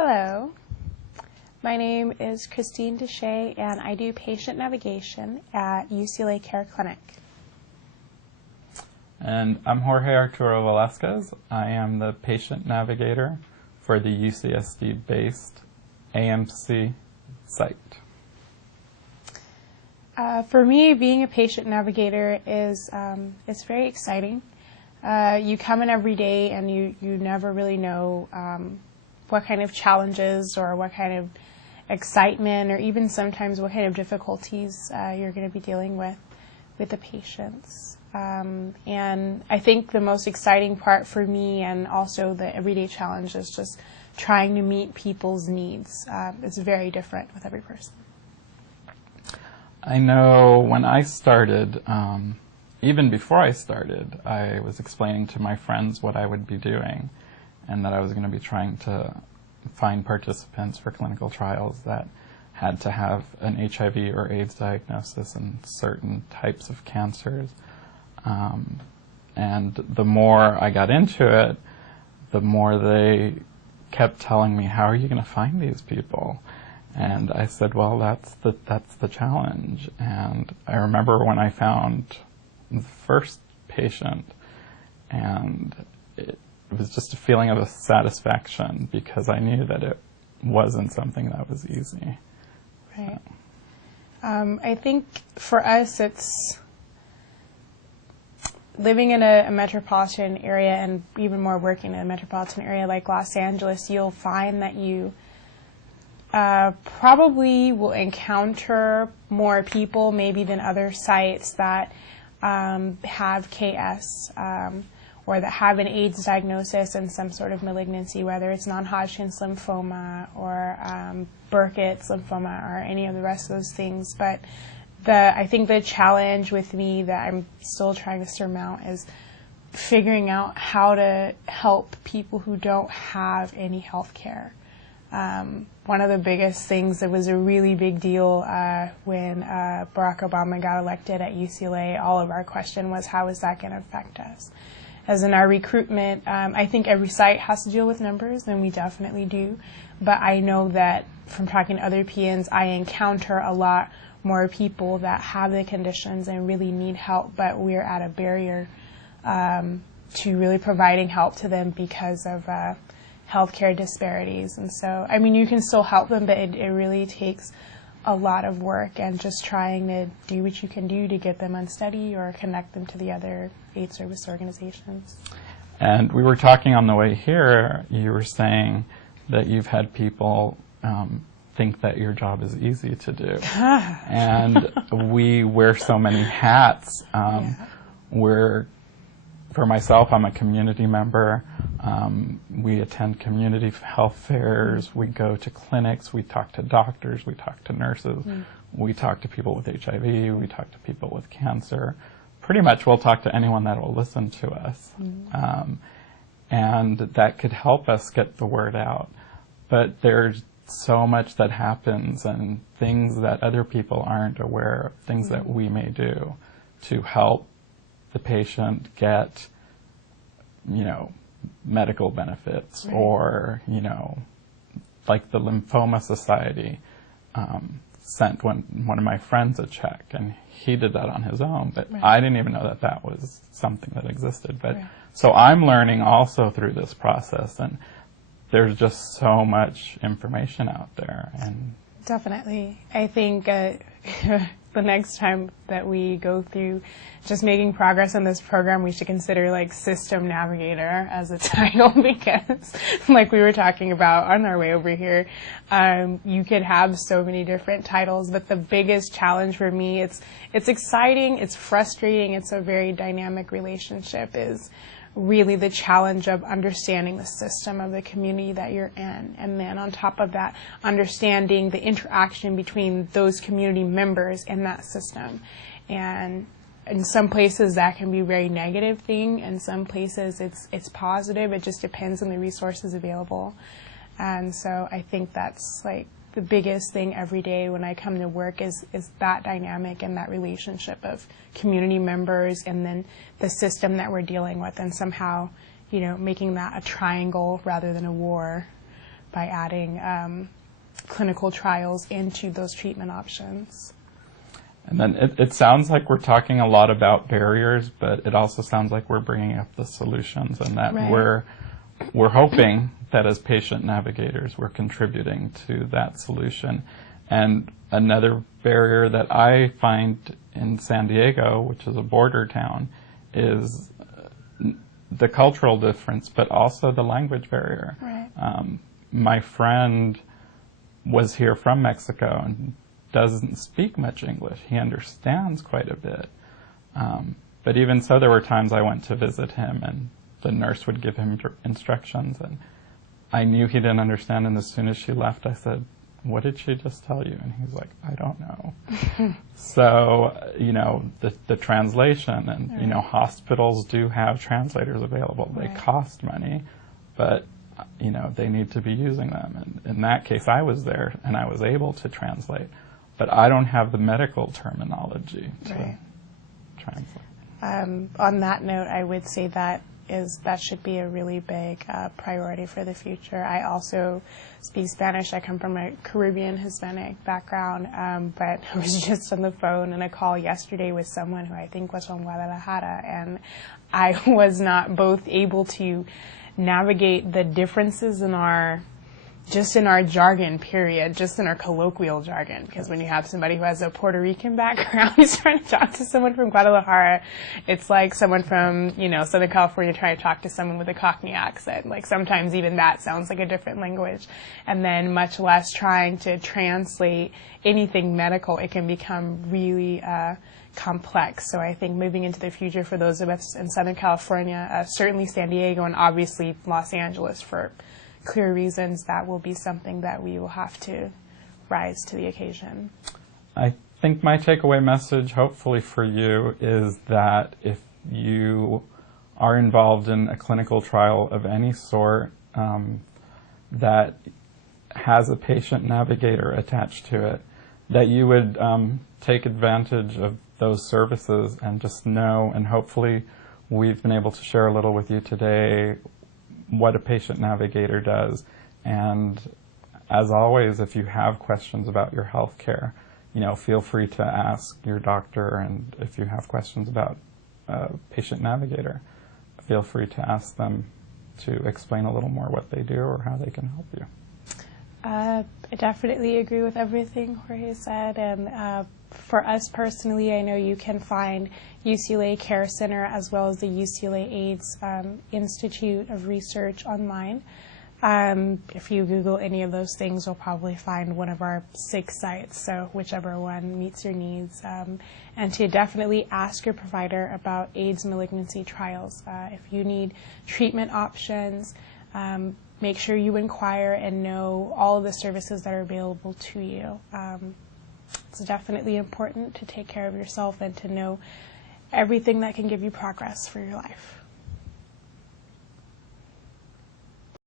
Hello, my name is Christine Deshay, and I do patient navigation at UCLA Care Clinic. And I'm Jorge Arturo Velasquez. I am the patient navigator for the UCSD-based AMC site. For me, being a patient navigator is it's very exciting. You come in every day, and you never really know what kind of challenges or what kind of excitement or even sometimes what kind of difficulties you're going to be dealing with the patients. And I think the most exciting part for me, and also the everyday challenge, is just trying to meet people's needs. It's very different with every person. I know when I started, even before I started, I was explaining to my friends what I would be doing, and that I was going to be trying to find participants for clinical trials that had to have an HIV or AIDS diagnosis and certain types of cancers. And the more I got into it, the more they kept telling me, how are you going to find these people? And I said, well, that's the challenge. And I remember when I found the first patient, and it was just a feeling of a satisfaction because I knew that it wasn't something that was easy. Right. I think for us, it's living in a metropolitan area, and even more working in a metropolitan area like Los Angeles, you'll find that you probably will encounter more people maybe than other sites that have KS or that have an AIDS diagnosis and some sort of malignancy, whether it's non-Hodgkin's lymphoma or Burkitt's lymphoma or any of the rest of those things. But I think the challenge with me that I'm still trying to surmount is figuring out how to help people who don't have any health care. One of the biggest things that was a really big deal when Barack Obama got elected at UCLA, all of our question was, how is that going to affect us? As in our recruitment, I think every site has to deal with numbers, and we definitely do. But I know that from talking to other PNs, I encounter a lot more people that have the conditions and really need help, but we're at a barrier to really providing help to them because of healthcare disparities. And so, I mean, you can still help them, but it really takes a lot of work, and just trying to do what you can do to get them on study or connect them to the other AIDS service organizations. And we were talking on the way here, you were saying that you've had people think that your job is easy to do. And we wear so many hats. For myself, I'm a community member. We attend community health fairs. We go to clinics. We talk to doctors. We talk to nurses. We talk to people with HIV. We talk to people with cancer. Pretty much we'll talk to anyone that will listen to us. And that could help us get the word out. But there's so much that happens, and things that other people aren't aware of, things that we may do to help the patient get, medical benefits, or, like the Lymphoma Society sent one of my friends a check, and he did that on his own, but I didn't even know that was something that existed. But so I'm learning also through this process, and there's just so much information out there. And definitely. I think the next time that we go through just making progress on this program, we should consider like System Navigator as a title, because like we were talking about on our way over here, you could have so many different titles, but the biggest challenge for me, it's exciting, it's frustrating, it's a very dynamic relationship, is really the challenge of understanding the system of the community that you're in, and then on top of that, understanding the interaction between those community members in that system. And in some places that can be a very negative thing, in some places it's positive. It just depends on the resources available. And so I think that's like the biggest thing every day when I come to work is that dynamic and that relationship of community members and then the system that we're dealing with, and somehow, making that a triangle rather than a war by adding clinical trials into those treatment options. And then it sounds like we're talking a lot about barriers, but it also sounds like we're bringing up the solutions, and that Right. we're hoping that as patient navigators, we're contributing to that solution. And another barrier that I find in San Diego, which is a border town, is the cultural difference, but also the language barrier. Right. My friend was here from Mexico and doesn't speak much English. He understands quite a bit. But even so, there were times I went to visit him and the nurse would give him instructions, and I knew he didn't understand, and as soon as she left, I said, "What did she just tell you?" And he's like, "I don't know." So, the translation, and, hospitals do have translators available. They cost money, but, they need to be using them. And in that case, I was there, and I was able to translate. But I don't have the medical terminology to translate. On that note, I would say that should be a really big priority for the future. I also speak Spanish. I come from a Caribbean Hispanic background, but I was just on the phone in a call yesterday with someone who I think was from Guadalajara, and I was not both able to navigate the differences in our jargon, period, just in our colloquial jargon, because when you have somebody who has a Puerto Rican background who's trying to talk to someone from Guadalajara, it's like someone from, Southern California trying to talk to someone with a Cockney accent. Like, sometimes even that sounds like a different language. And then much less trying to translate anything medical, it can become really complex. So I think moving into the future for those of us in Southern California, certainly San Diego and obviously Los Angeles for clear reasons, that will be something that we will have to rise to the occasion. I think my takeaway message, hopefully for you, is that if you are involved in a clinical trial of any sort that has a patient navigator attached to it, that you would take advantage of those services and just know, and hopefully we've been able to share a little with you today what a patient navigator does. And as always, if you have questions about your health care, feel free to ask your doctor, and if you have questions about a patient navigator, feel free to ask them to explain a little more what they do or how they can help you. I definitely agree with everything Jorge said, and for us personally, I know you can find UCLA Care Center as well as the UCLA AIDS Institute of Research online. If you Google any of those things, you'll probably find one of our 6 sites, so whichever one meets your needs. And to definitely ask your provider about AIDS malignancy trials. If you need treatment options, make sure you inquire and know all of the services that are available to you. It's definitely important to take care of yourself and to know everything that can give you progress for your life.